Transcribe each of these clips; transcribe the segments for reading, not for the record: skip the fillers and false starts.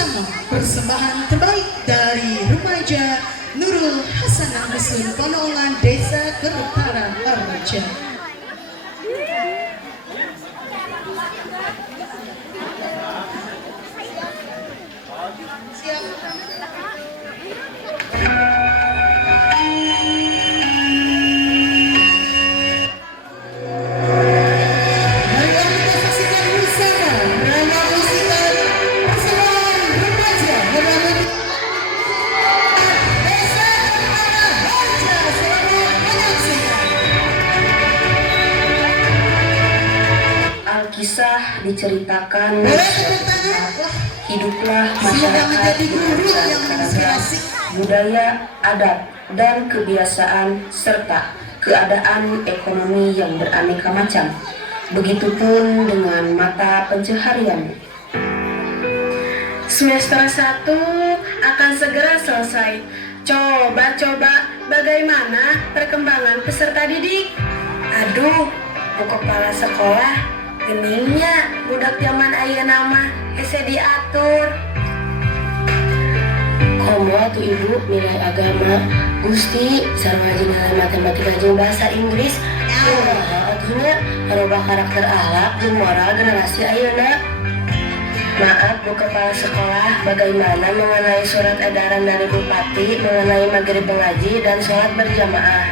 bersama persembahan terbaik dari remaja Nurul Hasanah Dusun Ponongan Desa Kertaran Arja. Kisah diceritakan hiduplah masyarakat dengan budaya, adat, dan kebiasaan serta keadaan ekonomi yang beraneka macam. Begitupun dengan mata pencaharian. Semester 1 akan segera selesai. Coba bagaimana perkembangan peserta didik? Aduh, Bu Kepala Sekolah, geningnya budak zaman ayeuna mah hese diatur. Komo tuh ibu nilai agama Gusti sarua nilai matematika jeung bahasa Inggris. Artinya merubah karakter akhlak jeung moral generasi ayeuna. Maaf Bu Kepala Sekolah, bagaimana mengenai surat edaran dari Bupati mengenai maghrib mengaji dan sholat berjamaah?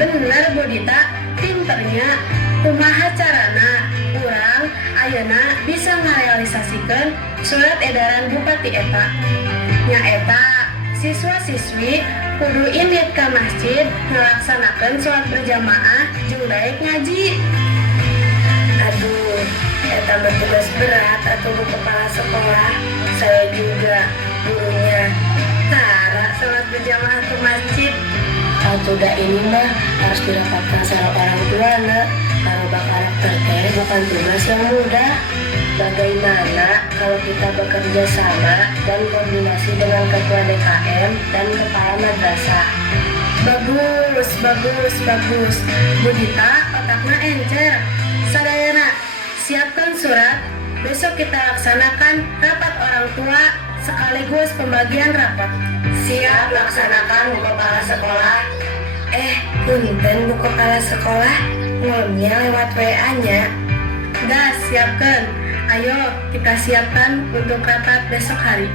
Bener Bu Dita, pinternya kumaha carana urang ayeuna bisa merealisasikan surat edaran Bupati eta. Nyaeta siswa-siswi kudu indit ka masjid melaksanakan sholat berjamaah jeung baik ngaji. Aduh, eta bertugas berat atau Bu Kepala Sekolah. Saya juga gurunya. Tara sholat berjamaah ke masjid. Atuda ini mah harus dirapatkan sama orang tua nak. Merubah karakter bukan tugas yang mudah. Bagaimana kalau kita bekerja sama dan koordinasi dengan ketua DKM dan kepala madrasah? Bagus. Bu Dita otaknya encer. Sadayana, siapkan surat. Besok kita laksanakan rapat orang tua sekaligus pembagian rapat. Siap laksanakan Bu Kepala Sekolah. Punten Bu Kepala Sekolah, ngomongnya lewat WA-nya. Dah, siapkan. Ayo kita siapkan untuk rapat besok hari.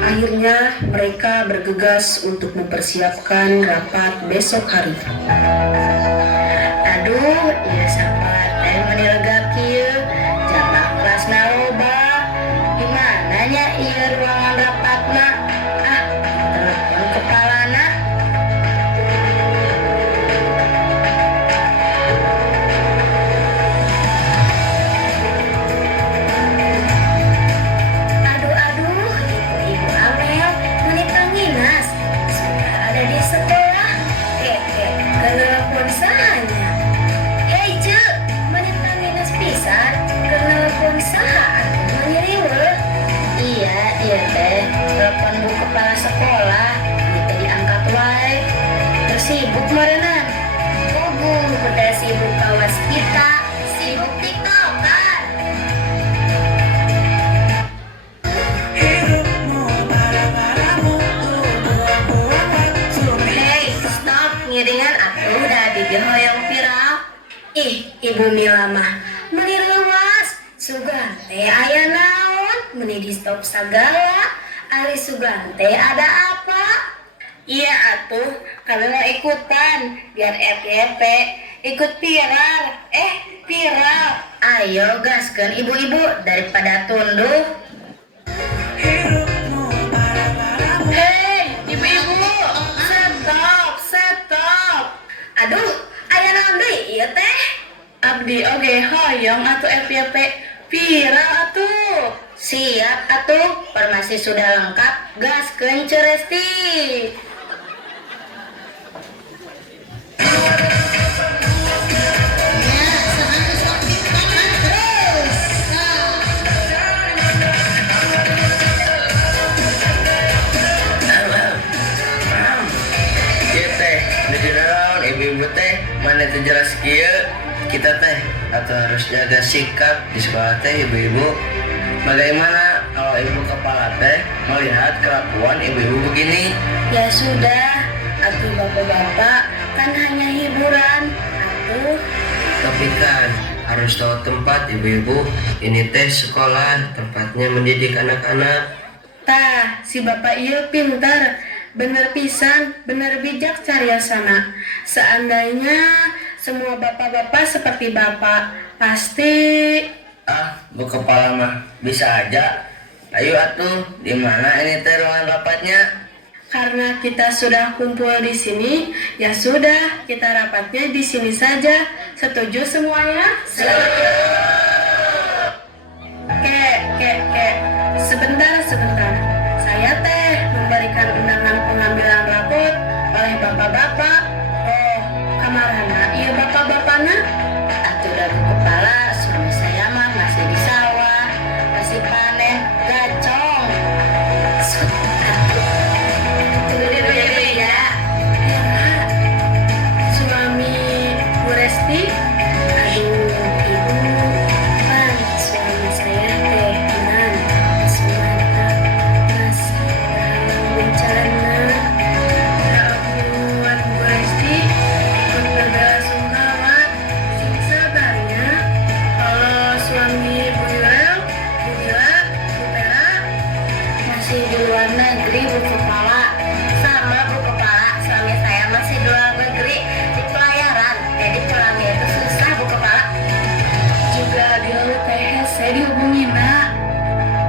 Akhirnya mereka bergegas untuk mempersiapkan rapat besok hari. Aduh, iya sapat teh menilga kieu. Jatah kelas loba. Gimana nya ieu ruangan rapatna? Telepon kepalana. Aduh, ibu Amel menikah nginas. Sudah ada di sekolah. Kenapa sahanya? Hei Cek, menikah nginas pisan. Kenapa saha atuh menyiriwe? Iya teh. Telepon Bu Kepala Sekolah. Kita diangkat wae. Tersibuk merenang. Udah sibuk kawas kita. Sibuk tiktokan. Hey, stop ngiringan atuh udah video yang viral. Ibu Mila mah meni lewas. Sugante aya naon? Meni di stop sagala. Ari Sugante ada apa? Iya atuh, kalau mau ikutan biar FYP ikut viral. Viral. Ayo gaskeun ibu-ibu daripada tunduh. Hei, ibu-ibu, stop. Aduh, aya naon deui ieu teh? Abdi oge hoyong atuh FYP viral atuh. Siap atuh, formasi sudah lengkap, gaskeun Ceresti. Ibu teh mana teh jelas kieu kita teh atau harus jaga sikap di sekolah teh ibu-ibu? Bagaimana kalau ibu kepala teh melihat kelakuan ibu-ibu begini? Ya sudah, atuh bapak-bapak kan hanya hiburan. Atuh, Tapi kan harus tahu tempat ibu-ibu. Ini teh sekolah, tempatnya mendidik anak-anak. tah si bapak ieu pintar, bener pisan, bener bijak cariosana. Seandainya semua bapak-bapak seperti bapak, pasti Bu kepala mah bisa aja. Ayo atuh, di mana ini teh ruangan rapatnya? karena kita sudah kumpul di sini, ya sudah kita rapatnya di sini saja. Setuju semuanya? Setuju. Sebentar. Saya teh memberikan undangan pengambilan rapot oleh bapak-bapak. Oh, kamarana, iya bapak-bapakna. Atuh da Bu kepala, suami saya mah masih di sawah, masih panen gacong. Suami Bu Resti, aduh ibu, kan suami saya teh nan masih mantap, masih dalam bencana. Ya ampun Bu Resti, berbela sungkawa, sing sabarnya. Kalau suami Bu Yurel, Bu Bila, Bu Pera masih di luar negeri Bu kepala. Sama Bu kepala, suami saya masih di luar negeri di pelayaran, jadi pulangnya itu susah Bu kepala. Juga di laut THC dihubungi nak.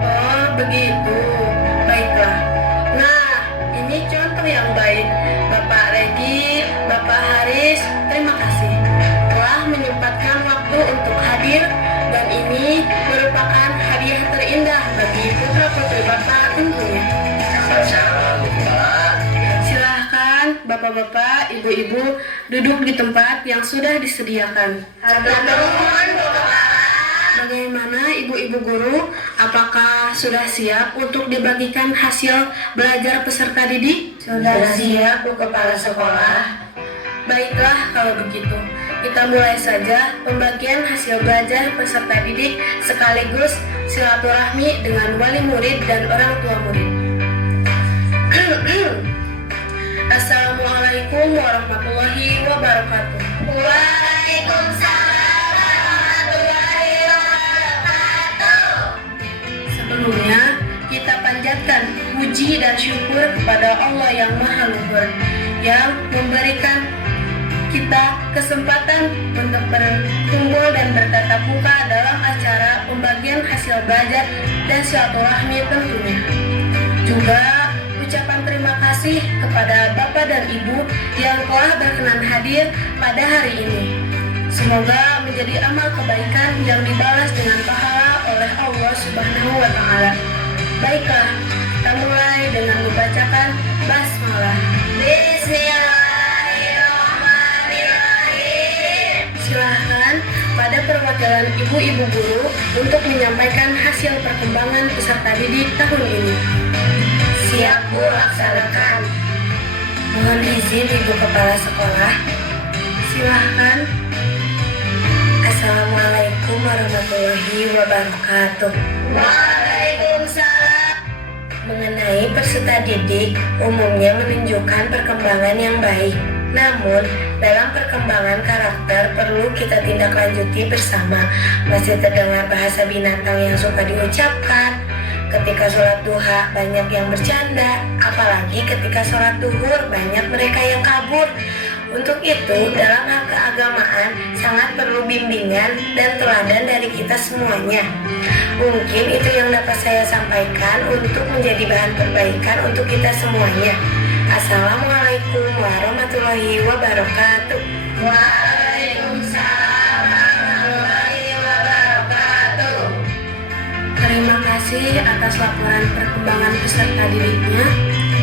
Oh begitu, baiklah. Nah ini contoh yang baik. Bapak Regi, Bapak Haris, terima kasih telah menyempatkan waktu untuk hadir, dan ini merupakan hadiah terindah bagi putra putri Bapak tentunya. Sama-sama Bu kepala. Silahkan bapak-bapak, ibu-ibu duduk di tempat yang sudah disediakan. Bagaimana ibu-ibu guru? Apakah sudah siap untuk dibagikan hasil belajar peserta didik? Sudah siap Bu kepala sekolah. Baiklah kalau begitu, kita mulai saja pembagian hasil belajar peserta didik sekaligus silaturahmi dengan wali murid dan orang tua murid. Assalamualaikum warahmatullahi wabarakatuh. Waalaikumsalam warahmatullahi wabarakatuh. Sebelumnya, kita panjatkan puji dan syukur kepada Allah yang Maha Luhur yang memberikan kita kesempatan untuk berkumpul dan bertatap muka dalam acara pembagian hasil belajar dan silaturahmi tentunya. Juga ucapan terima kasih kepada Bapak dan Ibu yang telah berkenan hadir pada hari ini. Semoga menjadi amal kebaikan yang dibalas dengan pahala oleh Allah Subhanahu wa Ta'ala. Baiklah, kita mulai dengan membacakan basmalah. Bismillahirrahmanirrahim. Silahkan pada perwakilan ibu-ibu guru untuk menyampaikan hasil perkembangan peserta didik tahun ini. Siap Bu, laksanakan. Mohon izin Ibu Kepala Sekolah. Silahkan. Assalamualaikum warahmatullahi wabarakatuh. Waalaikumsalam. Mengenai peserta didik, umumnya menunjukkan perkembangan yang baik. Namun, dalam perkembangan karakter perlu kita tindak lanjuti bersama. Masih terdengar bahasa binatang yang suka diucapkan. Ketika sholat duha banyak yang bercanda, apalagi ketika sholat duhur banyak mereka yang kabur. Untuk itu, dalam hal keagamaan sangat perlu bimbingan dan teladan dari kita semuanya. Mungkin itu yang dapat saya sampaikan untuk menjadi bahan perbaikan untuk kita semuanya. Assalamualaikum warahmatullahi wabarakatuh. Waalaikumsalam warahmatullahi wabarakatuh. Terima kasih atas laporan perkembangan peserta didiknya.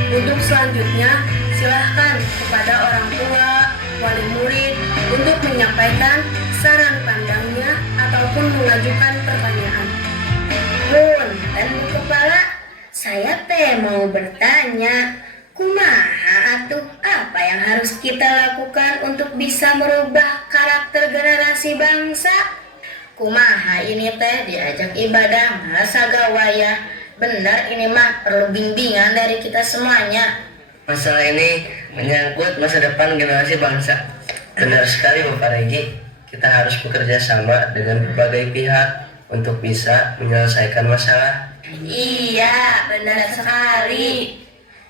Untuk selanjutnya, silahkan kepada orang tua, wali murid untuk menyampaikan saran pandangnya ataupun mengajukan pertanyaan. Bun dan Bu Kepala, saya teh mau bertanya, kumaha atuh apa yang harus kita lakukan untuk bisa merubah karakter generasi bangsa? Kumaha ini teh diajak ibadah masa gawaya. Benar ini mah perlu bimbingan dari kita semuanya. Masalah ini menyangkut masa depan generasi bangsa. Benar sekali Bapak Regi, kita harus bekerja sama dengan berbagai pihak untuk bisa menyelesaikan masalah. Iya, benar sekali.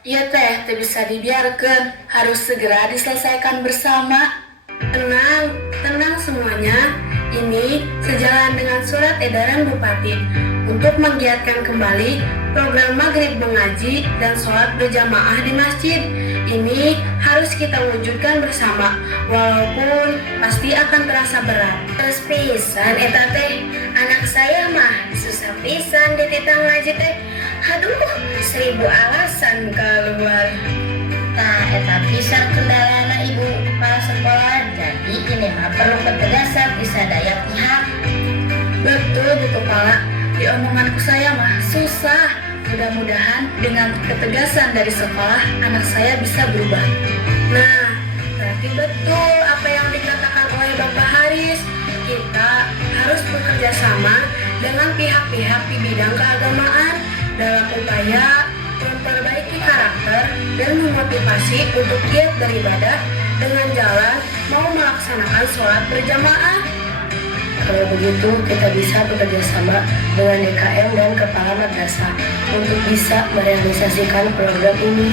Iya teh, bisa dibiarkan, harus segera diselesaikan bersama. Tenang semuanya. Ini sejalan dengan surat edaran Bupati untuk menggiatkan kembali program maghrib mengaji dan sholat berjamaah di masjid. Ini harus kita wujudkan bersama, walaupun pasti akan terasa berat. Terus pisan eta teh, anak saya mah susah pisan dititang ngaji teh. Aduh, 1000 alasan keluar. Nah, eta pisan kendalana ibu kepala sekolah. Jadi ini mah perlu ketegasan bisa daya pihak. Betul Bu Kepala, di omonganku saya mah susah. Mudah-mudahan dengan ketegasan dari sekolah anak saya bisa berubah. Nah, berarti betul apa yang dikatakan oleh Bapak Haris. Kita harus bekerja sama dengan pihak-pihak di bidang keagamaan dalam upaya memperbaiki karakter dan memotivasi untuk giat beribadah dengan jalan mau melaksanakan sholat berjamaah. Kalau begitu, kita bisa bekerja sama dengan DKM dan Kepala Madrasah untuk bisa merealisasikan program ini.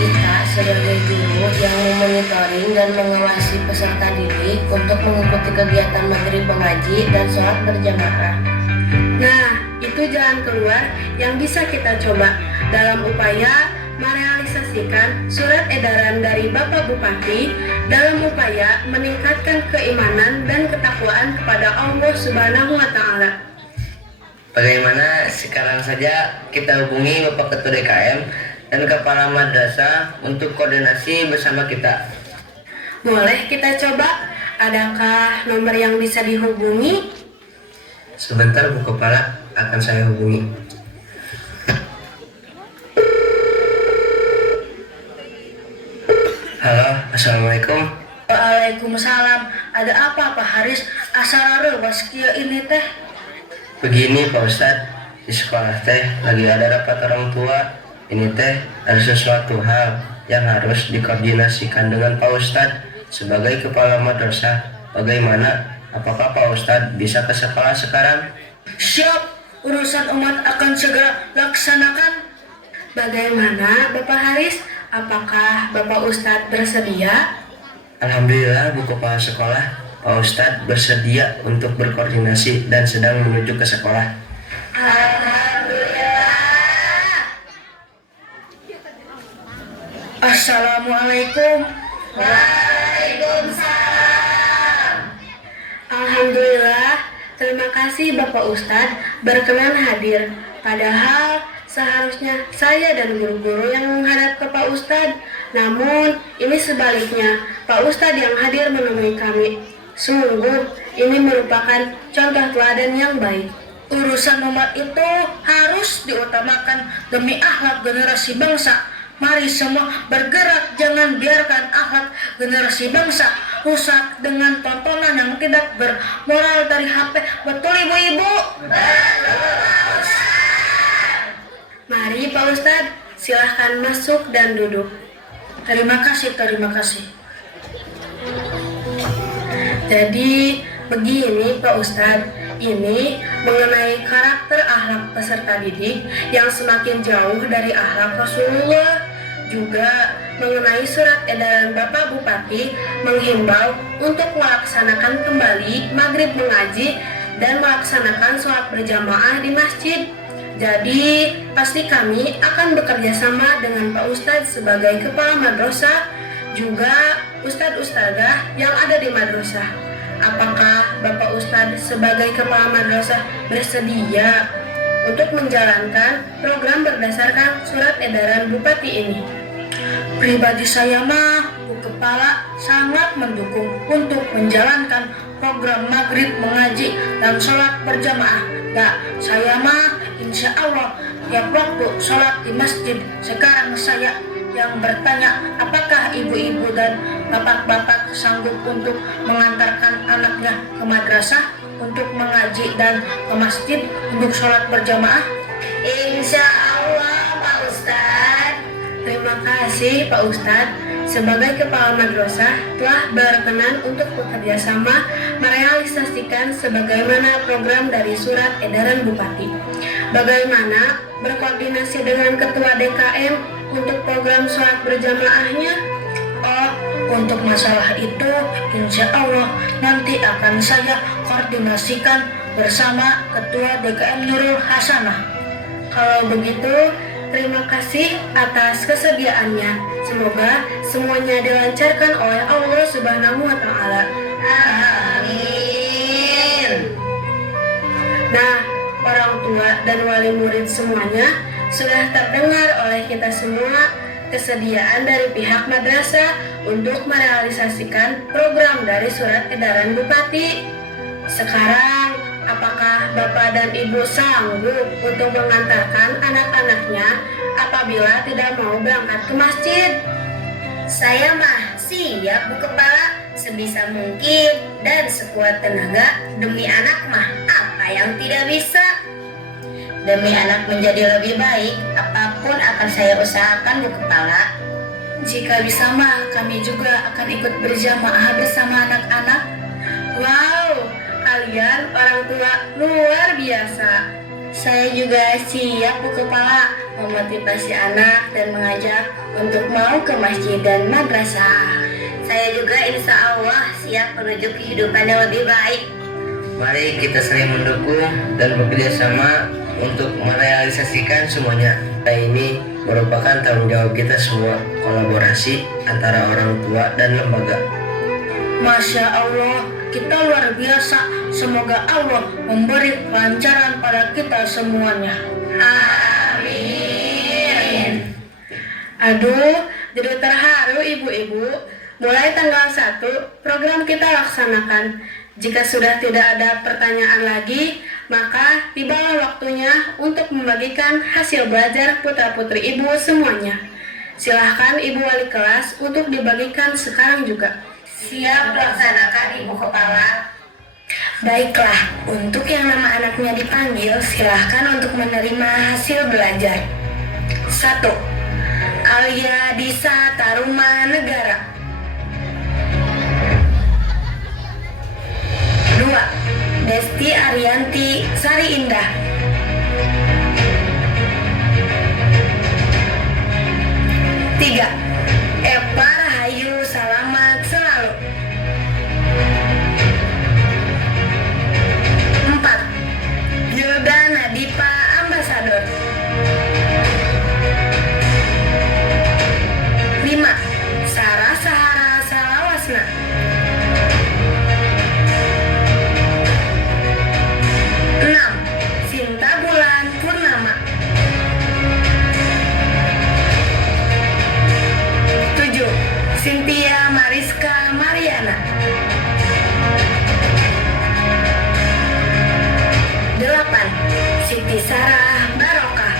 Kita sebagai guru yang memonitoring dan mengawasi peserta didik untuk mengikuti kegiatan maghrib mengaji dan sholat berjamaah. Nah, itu jalan keluar yang bisa kita coba dalam upaya merealisasikan surat edaran dari Bapak Bupati dalam upaya meningkatkan keimanan dan ketakwaan kepada Allah Subhanahu wa Ta'ala. Bagaimana sekarang saja kita hubungi Bapak Ketua DKM dan Kepala Madrasah untuk koordinasi bersama kita. Boleh kita coba? Adakah nomor yang bisa dihubungi? Sebentar Bu Kepala, akan saya hubungi. Halo, Assalamualaikum. Waalaikumsalam. Ada apa Pak Haris? Asal waskia ini teh. Begini Pak Ustadz, di sekolah teh lagi ada rapat orang tua. Ini teh ada sesuatu hal yang harus dikoordinasikan dengan Pak Ustadz sebagai kepala madrasah. Bagaimana? Apakah Pak Ustadz bisa ke sekolah sekarang? Siap, urusan umat akan segera laksanakan. Bagaimana Bapak Haris? Apakah Bapak Ustadz bersedia? Alhamdulillah Bu Kepala Sekolah, Pak Ustadz bersedia untuk berkoordinasi dan sedang menuju ke sekolah. Assalamualaikum. Waalaikumsalam. Alhamdulillah, terima kasih Bapak Ustadz berkenan hadir. Padahal seharusnya saya dan guru-guru yang menghadap ke Pak Ustadz. Namun ini sebaliknya, Pak Ustadz yang hadir menemui kami. Sungguh ini merupakan contoh teladan yang baik. Urusan umat itu harus diutamakan demi akhlak generasi bangsa. Mari semua bergerak, jangan biarkan akhlak generasi bangsa rusak dengan tontonan yang tidak bermoral dari HP. Betul ibu-ibu? Mari Pak Ustadz, silahkan masuk dan duduk. Terima kasih. Jadi begini Pak Ustadz, ini mengenai karakter akhlak peserta didik yang semakin jauh dari akhlak Rasulullah. Juga mengenai surat edaran Bapak Bupati menghimbau untuk melaksanakan kembali maghrib mengaji dan melaksanakan sholat berjamaah di masjid. Jadi pasti kami akan bekerja sama dengan Pak Ustadz sebagai kepala madrasah, juga Ustadz-Ustadzah yang ada di madrasah. Apakah Bapak Ustadz sebagai kepala madrasah bersedia untuk menjalankan program berdasarkan surat edaran Bupati ini? Pribadi saya mah, Bu Kepala sangat mendukung untuk menjalankan program maghrib mengaji dan sholat berjamaah. Nah, saya mah insya Allah tiap waktu sholat di masjid. Sekarang saya yang bertanya apakah ibu-ibu dan bapak-bapak sanggup untuk mengantarkan anaknya ke madrasah untuk mengaji dan ke masjid untuk sholat berjamaah? Insya Allah Pak Ustadz. Terima kasih Pak Ustadz. Sebagai kepala madrasah telah berkenan untuk bekerja sama merealisasikan sebagaimana program dari surat edaran Bupati. Bagaimana berkoordinasi dengan Ketua DKM untuk program sholat berjamaahnya? Oh, untuk masalah itu insya Allah nanti akan saya koordinasikan bersama Ketua DKM Nurul Hasanah. Kalau begitu, terima kasih atas kesediaannya. Semoga semuanya dilancarkan oleh Allah Subhanahu wa Ta'ala. Amin. Nah, orang tua dan wali murid semuanya, sudah terdengar oleh kita semua kesediaan dari pihak madrasah untuk merealisasikan program dari surat edaran Bupati. Sekarang, apakah Bapak dan Ibu sanggup untuk mengantarkan anak-anaknya apabila tidak mau berangkat ke masjid? Saya mah siap Bu Kepala, sebisa mungkin dan sekuat tenaga. Demi anak mah apa yang tidak bisa. Demi anak menjadi lebih baik, apapun akan saya usahakan Bu Kepala. Jika bisa mah kami juga akan ikut berjamaah bersama anak-anak. Wow, kalian orang tua luar biasa. Saya juga siap Bu Kepala memotivasi anak dan mengajak untuk mau ke masjid dan madrasah. Saya juga insya Allah siap menuju kehidupan yang lebih baik. Mari kita saling mendukung dan bekerja sama untuk merealisasikan semuanya. Ini merupakan tanggung jawab kita semua, kolaborasi antara orang tua dan lembaga. Masya Allah, kita luar biasa. Semoga Allah memberi kelancaran pada kita semuanya. Amin. Aduh, jadi terharu ibu-ibu. Mulai tanggal 1, program kita laksanakan. Jika sudah tidak ada pertanyaan lagi, maka tibalah waktunya untuk membagikan hasil belajar putra-putri ibu semuanya. Silahkan ibu wali kelas untuk dibagikan sekarang juga. Siap laksanakan Ibu Kepala. Baiklah, untuk yang nama anaknya dipanggil, silahkan untuk menerima hasil belajar. 1. Alia Disa Taruma Negara. 2. Desti Arianti Sari Indah. 3. Eva Rahayu Salamat Selalu. 4. Gilda Nadipa Ambasador. 5. Sarah Sahara Salawasna. 6. Sinta Bulan Purnama. 7. Cynthia Mariska Mariana. 8. Siti Sarah Barokah.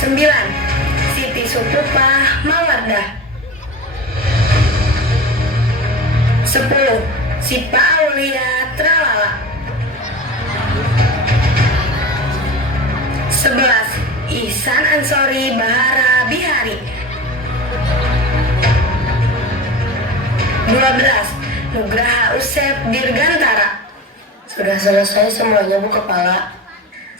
9. Siti Supupah Mawardah. 10. Sipa Aulia Tralala. 11. Ihsan Ansori Bahara Bihari. 12. Nugraha Usep Dirgantara. Sudah selesai semuanya Bu Kepala.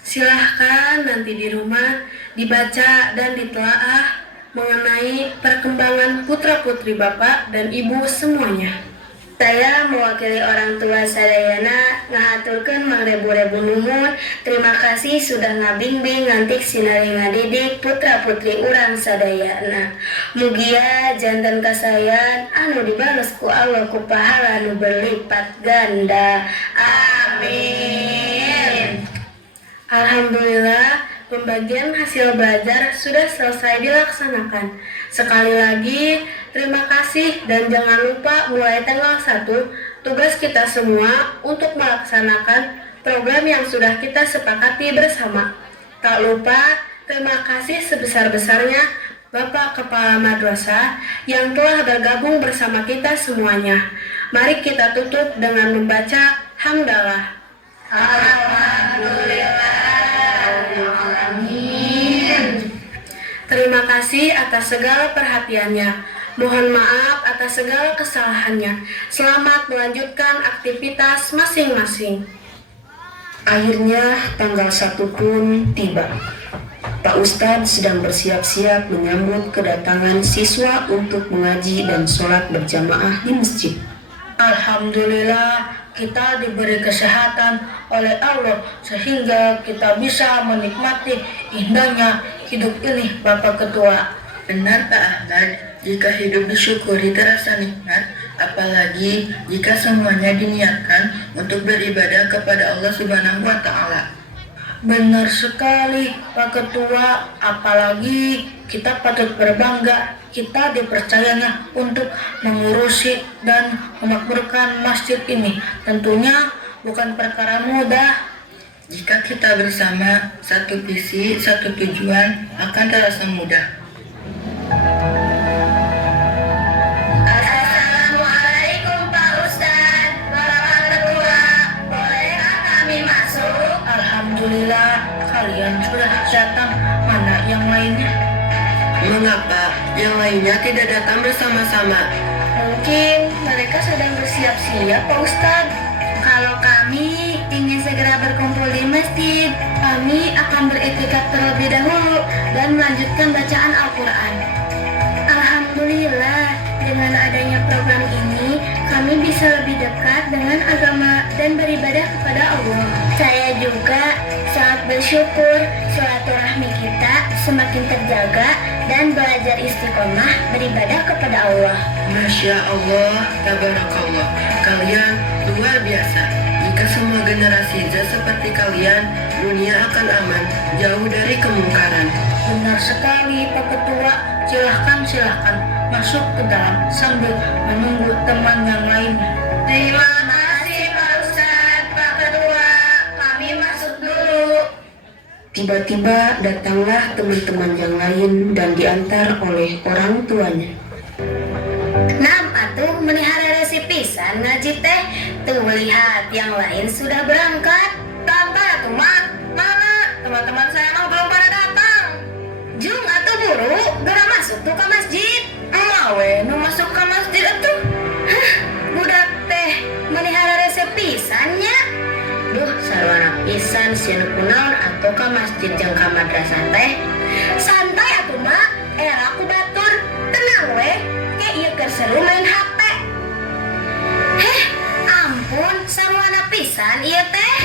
Silahkan nanti di rumah dibaca dan ditelaah mengenai perkembangan putra-putri Bapak dan Ibu semuanya. Saya mewakili orang tua sadayana ngahaturkeun mangrebu-rebu nuhun. Terima kasih sudah ngabimbing ngantik sinari ngadidik putra-putri urang sadayana. Mugia janten kasayan anu dibalas ku Allah ku pahala anu berlipat ganda. Amin. Alhamdulillah, pembagian hasil belajar sudah selesai dilaksanakan. Sekali lagi, terima kasih dan jangan lupa mulai tanggal 1, tugas kita semua untuk melaksanakan program yang sudah kita sepakati bersama. Tak lupa, Terima kasih sebesar-besarnya Bapak Kepala Madrasah yang telah bergabung bersama kita semuanya. Mari kita tutup dengan membaca hamdalah. Terima kasih atas segala perhatiannya. Mohon maaf atas segala kesalahannya. Selamat melanjutkan aktivitas masing-masing. Akhirnya tanggal 1 pun tiba. Pak Ustadz sedang bersiap-siap menyambut kedatangan siswa untuk mengaji dan sholat berjamaah di masjid. Alhamdulillah, kita diberi kesehatan oleh Allah sehingga kita bisa menikmati indahnya hidup ini, Bapak Ketua. Benar Pak Ahmad, jika hidup disyukuri terasa nikmat, apalagi jika semuanya diniatkan untuk beribadah kepada Allah Subhanahu wa Ta'ala. Benar sekali Pak Ketua, apalagi kita patut berbangga kita dipercayanya untuk mengurusi dan memakmurkan masjid ini. Tentunya bukan perkara mudah. Jika kita bersama satu visi, satu tujuan, akan terasa mudah. Assalamualaikum Pak Ustadz, Bapak Ketua, bolehkah kami masuk? Alhamdulillah, kalian sudah datang. Mana yang lainnya? Mengapa yang lainnya tidak datang bersama-sama? Mungkin mereka sedang bersiap-siap, Pak Ustadz. Kalau kami ingin segera berkumpul di masjid, Kami akan beriktikaf terlebih dahulu dan melanjutkan bacaan Al-Quran. alhamdulillah dengan adanya program ini, kami bisa lebih dekat dengan agama dan beribadah kepada Allah. Saya juga sangat bersyukur silaturahmi kita semakin terjaga dan belajar istiqomah beribadah kepada Allah. Masya Allah, tabarakallah. Kalian luar biasa. Jika semua generasi Z seperti kalian, dunia akan aman, jauh dari kemungkaran. Benar sekali Pak Ketua. Silahkan masuk ke dalam sambil menunggu teman yang lainnya. Terima kasih Pak Ustadz, Pak Ketua. Kami masuk dulu. Tiba-tiba datanglah teman-teman yang lain dan diantar oleh orang tuanya. Nam atuh melihara resi pisan ngaji teh. Tuh lihat yang lain sudah berangkat. Tante, Mak, mana? Teman-teman saya mah belum pada datang. Jung atuh buru, gara masuk tuh ke masjid. Mawe, nu masuk ke masjid atuh. Budak teh melihara resi pisannya. Duh, sarwana pisan sieun kunaon atuh ka masjid jeung ka madrasah teh. Santai atuh mak, era aku batur. Tenang weh, kayak ieu keur seru main HP. Ampun, sarwana pisan ieu teh.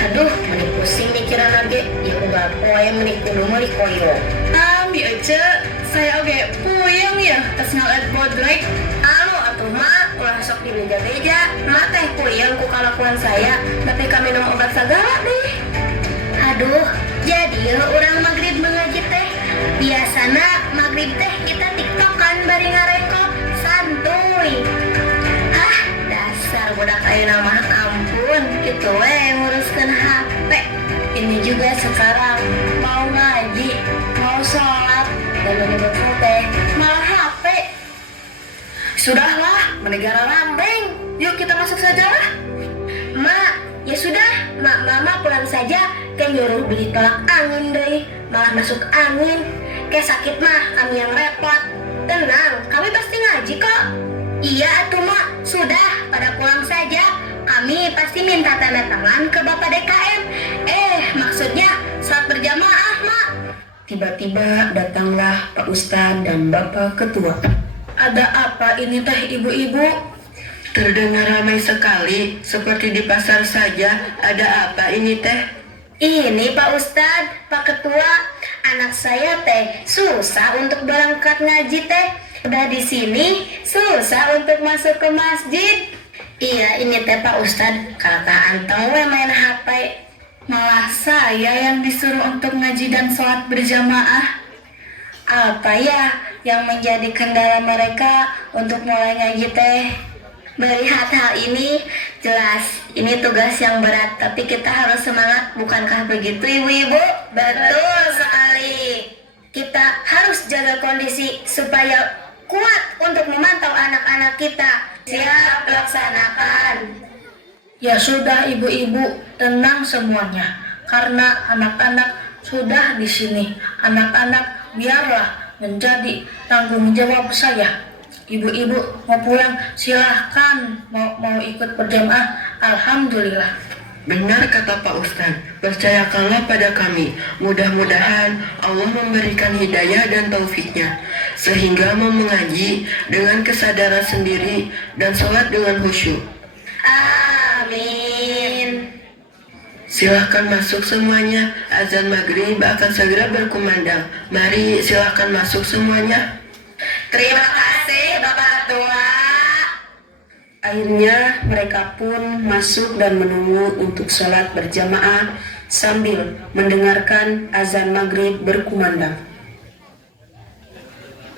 Aduh, meni pusing mikiran lagi. Ya udah poe meni kudu meuli koyo. Ami aja, saya oke puyeng ya, tas ngalet bodrek. Alo atuh mak, ulah sok di beja-beja. Mak teh puyeng ku kalakuan saya, tapi kami minum obat segala deh. Aduh, jadi orang maghrib mengaji teh. Biasana maghrib teh kita tiktokan bari ngarekop santuy. Dasar budak ayeuna mah ampun, kitu we nguruskeun HP. Ini juga sekarang mau ngaji, mau sholat, dan menyebut teh malah HP. Sudahlah, menegara lambeng. Yuk kita masuk saja lah. Mak, ya sudah, mama pulang saja. Kayak nyuruh beli tolak angin deh, malah masuk angin. Kayak sakit mah kami yang repot. Tenang, kami pasti ngaji kok. Iya atuh mak, sudah pada pulang saja. Kami pasti minta tanda tangan ke Bapak DKM. Maksudnya saat berjamaah mak. Tiba-tiba datanglah Pak Ustadz dan Bapak Ketua. Ada apa ini teh ibu-ibu? Terdengar ramai sekali, seperti di pasar saja. Ada apa ini teh? Ini Pak Ustadz, Pak Ketua, anak saya teh susah untuk berangkat ngaji teh. Udah di sini susah untuk masuk ke masjid. Iya, ini teh Pak Ustadz, kakak anteng we main HP. Malah saya yang disuruh untuk ngaji dan sholat berjamaah. Apa ya yang menjadi kendala mereka untuk mulai ngaji teh? Melihat hal ini, jelas ini tugas yang berat, tapi kita harus semangat, bukankah begitu ibu-ibu? Betul sekali. kondisi supaya kuat untuk memantau anak-anak kita. Siap laksanakan. Ya sudah ibu-ibu, tenang semuanya. Karena anak-anak sudah di sini. Anak-anak biarlah menjadi tanggung jawab saya. Ibu-ibu mau pulang silahkan, mau ikut berjamaah, alhamdulillah. Benar kata Pak Ustadz, percayakanlah pada kami. Mudah-mudahan Allah memberikan hidayah dan taufiknya, sehingga mau mengaji dengan kesadaran sendiri dan sholat dengan khusyuk. Amin. Silahkan masuk semuanya, azan maghrib akan segera berkumandang. Mari silahkan masuk semuanya. Terima kasih Bapak Tua. Akhirnya mereka pun masuk dan menunggu untuk sholat berjamaah sambil mendengarkan azan maghrib berkumandang.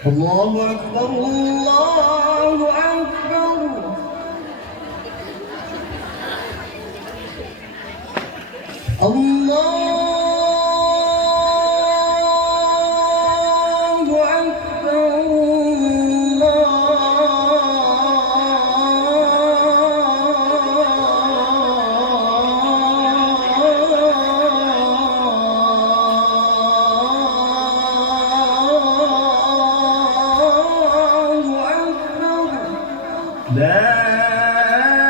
Allahu Akbar, Allahu Akbar. Allahu Akbar, Allahu Akbar. La ilaha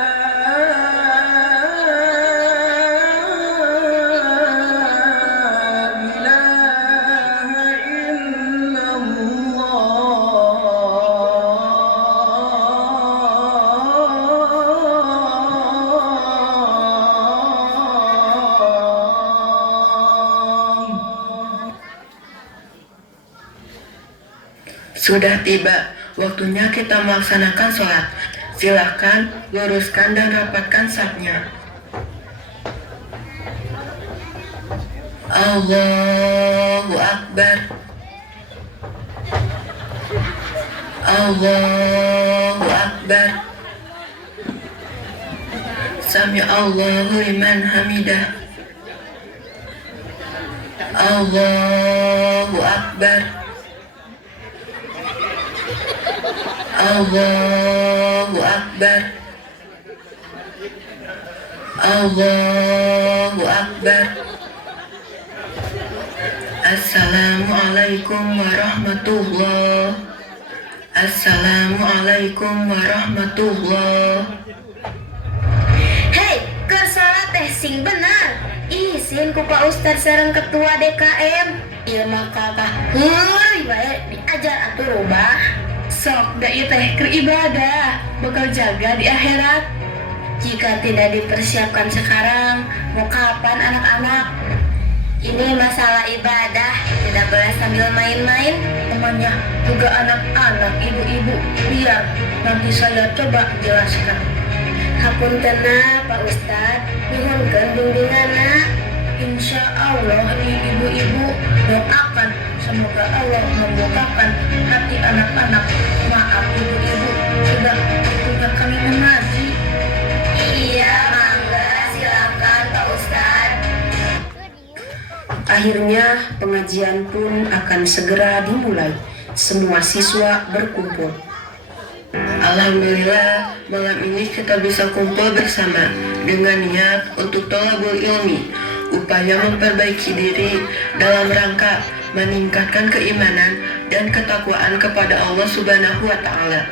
illallah. Sudah tiba waktunya kita melaksanakan sholat. Silahkan luruskan dan rapatkan safnya. Allahu Akbar. Allahu Akbar. Sami Allahu liman hamidah. Allahu Akbar. Allahu Akbar. Allahu Akbar. Assalamualaikum warahmatullahi. Assalamualaikum warahmatullahi. Hei, keur salat teh sing benar. Izin ku Pak Ustadz sareng ketua DKM. Ieu mah kakak heuy bae diajar atuh rubah. Sok da ieu teh keur ibadah, bakal jaga di akhirat. Jika tidak dipersiapkan sekarang, mau kapan anak-anak? Ini masalah ibadah, tidak boleh sambil main-main. Namanya juga anak-anak, ibu-ibu. Biar nanti saya coba jelaskan. Hapuntenna Pak Ustadz, nuhunkeun bimbinganna. Insya Allah ibu-ibu doakan semoga Allah membukakan hati anak-anak. Maaf ibu-ibu sudah waktunya kami mengaji. Iya, mangga silakan Pak Ustadz. Akhirnya pengajian pun akan segera dimulai. Semua siswa berkumpul. Alhamdulillah, malam ini kita bisa kumpul bersama dengan niat untuk thalabul ilmi, upaya memperbaiki diri dalam rangka meningkatkan keimanan dan ketakwaan kepada Allah Subhanahu wa Ta'ala.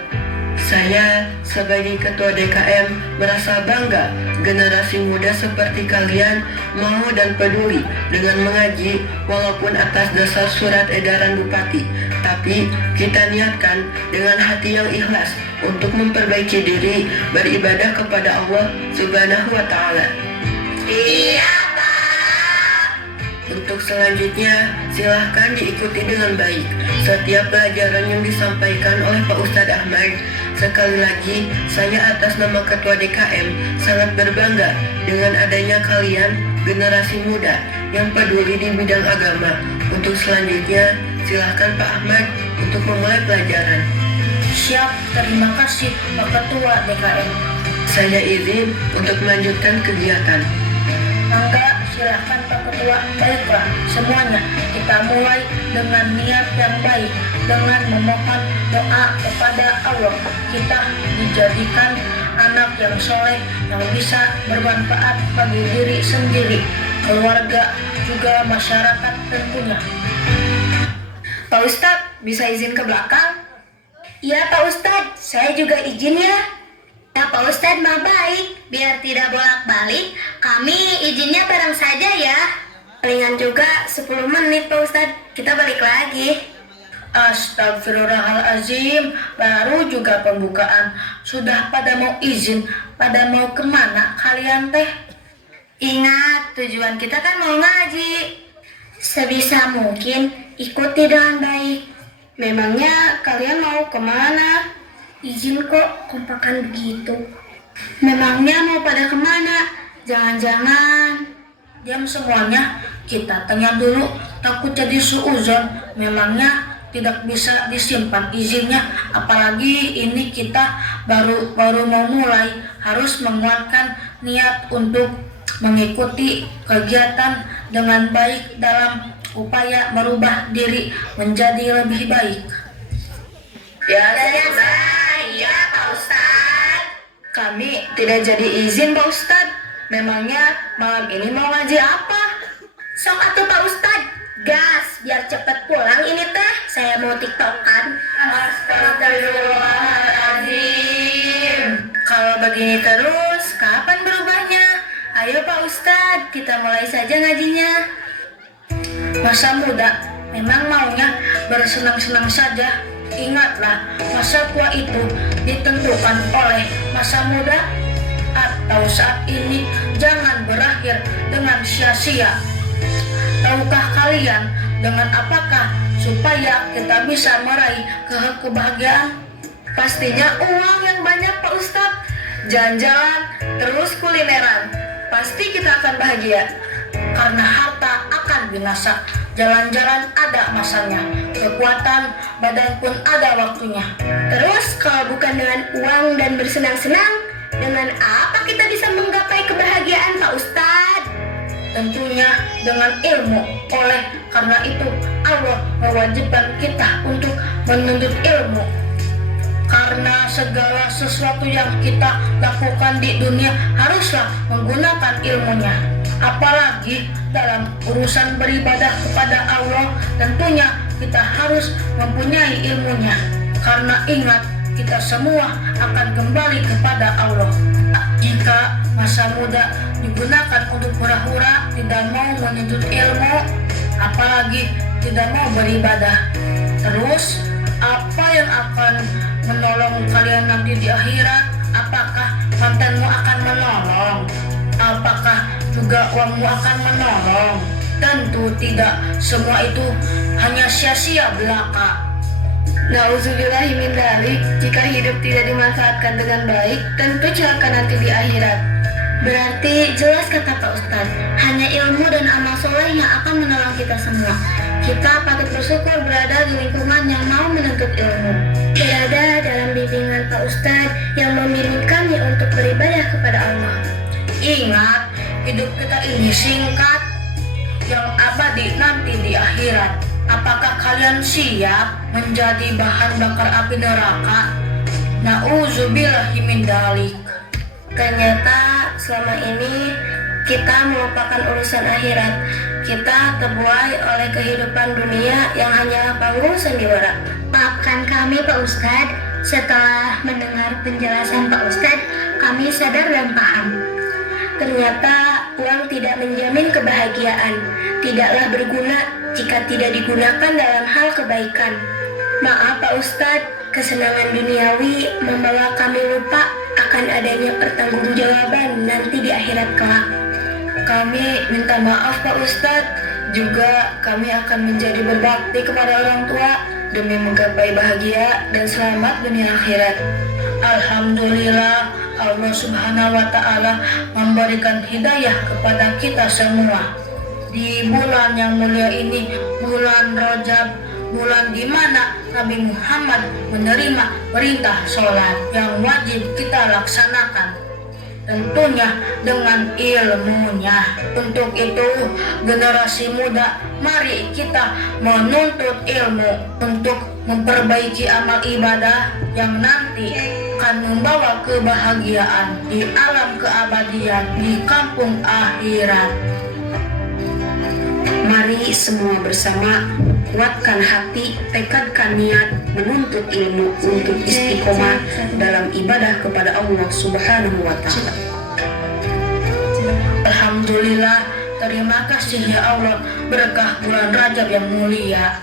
Saya sebagai ketua DKM merasa bangga generasi muda seperti kalian mau dan peduli dengan mengaji walaupun atas dasar surat edaran bupati. Tapi kita niatkan dengan hati yang ikhlas untuk memperbaiki diri beribadah kepada Allah Subhanahu wa Ta'ala. Iya Pak. Untuk selanjutnya, silahkan diikuti dengan baik setiap pelajaran yang disampaikan oleh Pak Ustadz Ahmad. Sekali lagi, saya atas nama Ketua DKM sangat berbangga dengan adanya kalian, generasi muda yang peduli di bidang agama. Untuk selanjutnya, silahkan Pak Ahmad untuk memulai pelajaran. Siap, terima kasih Pak Ketua DKM. Saya izin untuk melanjutkan kegiatan. Mangga Silahkan Pak Ketua. Baiklah semuanya, kita mulai dengan niat yang baik, dengan memohon doa kepada Allah. Kita dijadikan anak yang soleh, yang bisa bermanfaat bagi diri sendiri, keluarga, juga masyarakat tentunya. Pak Ustadz, bisa izin ke belakang? Iya Pak Ustadz, saya juga izin ya. Ya Pak Ustadz mah baik, biar tidak bolak-balik, kami izinnya bareng saja ya. Palingan juga 10 menit Pak Ustadz, kita balik lagi. Astagfirullahaladzim, baru juga pembukaan, sudah pada mau izin, pada mau kemana kalian teh? Ingat, tujuan kita kan mau ngaji. Sebisa mungkin ikuti dengan baik. Memangnya kalian mau kemana? Izin kok, kompakan begitu. Memangnya mau pada kemana? Jangan-jangan. Diam semuanya, kita tanya dulu, takut jadi suuzon. Memangnya tidak bisa disimpan izinnya, apalagi ini kita baru mau mulai, harus menguatkan niat untuk mengikuti kegiatan dengan baik dalam upaya merubah diri menjadi lebih baik. Ya, Iya Pak Ustadz. kami tidak jadi izin Pak Ustadz. Memangnya malam ini mau ngaji apa? Sok atuh Pak Ustadz, gas biar cepet pulang ini teh. Saya mau tiktokan. Astagfirullahaladzim. Kalau begini terus, kapan berubahnya? Ayo Pak Ustadz, kita mulai saja ngajinya. Masa muda memang maunya bersenang-senang saja. Ingatlah, masa tua itu ditentukan oleh masa muda, atau saat ini jangan berakhir dengan sia-sia. Tahukah kalian dengan apakah supaya kita bisa meraih kebahagiaan? Pastinya uang yang banyak Pak Ustadz. Jalan-jalan, terus kulineran. Pasti kita akan bahagia. Karena harta akan binasa, jalan-jalan ada masanya, kekuatan badan pun ada waktunya. Terus kalau bukan dengan uang dan bersenang-senang, dengan apa kita bisa menggapai kebahagiaan Pak Ustadz? Tentunya dengan ilmu. Oleh karena itu Allah mewajibkan kita untuk menuntut ilmu. Karena segala sesuatu yang kita lakukan di dunia haruslah menggunakan ilmunya. Apalagi dalam urusan beribadah kepada Allah, tentunya kita harus mempunyai ilmunya. Karena ingat, kita semua akan kembali kepada Allah. Jika masa muda digunakan untuk hura-hura, tidak mau menuntut ilmu, apalagi tidak mau beribadah, terus apa yang akan menolong kalian nanti di akhirat? Apakah mantanmu akan menolong? Apakah juga uangmu akan menolong? Tentu tidak. Semua itu hanya sia-sia belaka. Nauzubillahi min dzalik, jika hidup tidak dimanfaatkan dengan baik, tentu celaka nanti di akhirat. Berarti jelas kata Pak Ustadz, hanya ilmu dan amal soleh yang akan menolong kita semua. Kita patut bersyukur berada di lingkungan yang mau menuntut ilmu, berada dalam bimbingan Pak Ustadz yang membimbing kami untuk beribadah kepada Allah. Ingat, hidup kita ini singkat, yang abadi nanti di akhirat. Apakah kalian siap menjadi bahan bakar api neraka? Nauzubillahi min dzalik. Ternyata selama ini kita melupakan urusan akhirat. Kita terbuai oleh kehidupan dunia yang hanya panggung sandiwara. Maafkan kami Pak Ustadz. Setelah mendengar penjelasan Pak Ustadz, kami sadar dan paham. Ternyata uang tidak menjamin kebahagiaan. Tidaklah berguna jika tidak digunakan dalam hal kebaikan. Maaf Pak Ustadz, kesenangan duniawi membawa kami lupa akan adanya pertanggungjawaban nanti di akhirat kelak. Kami minta maaf Pak Ustadz. Juga kami akan menjadi berbakti kepada orang tua demi menggapai bahagia dan selamat dunia akhirat. Alhamdulillah, Allah Subhanahu wa Ta'ala memberikan hidayah kepada kita semua. Di bulan yang mulia ini, bulan Rajab, bulan di mana Nabi Muhammad menerima perintah sholat yang wajib kita laksanakan. tentunya dengan ilmunya. Untuk itu, generasi muda, mari kita menuntut ilmu untuk memperbaiki amal ibadah yang nanti akan membawa kebahagiaan di alam keabadian di kampung akhirat. Mari semua bersama kuatkan hati, tekadkan niat menuntut ilmu untuk istiqomah dalam ibadah kepada Allah Subhanahu wa Ta'ala. Alhamdulillah, terima kasih ya Allah, berkah bulan Rajab yang mulia.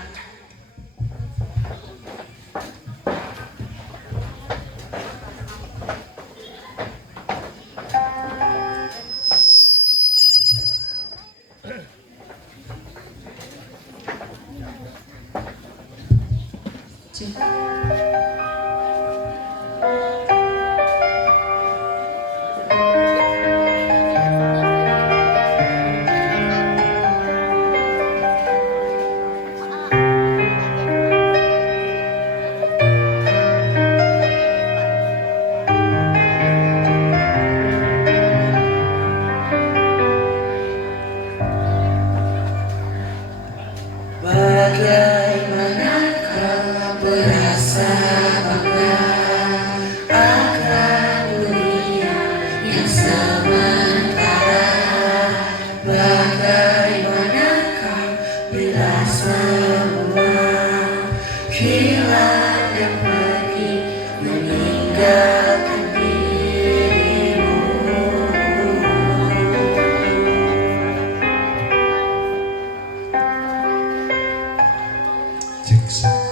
Bagaimanakah berasa bangga akan dunia yang sementara? Bagaimanakah bila semua hilang dan pergi meninggalkan dirimu? Cek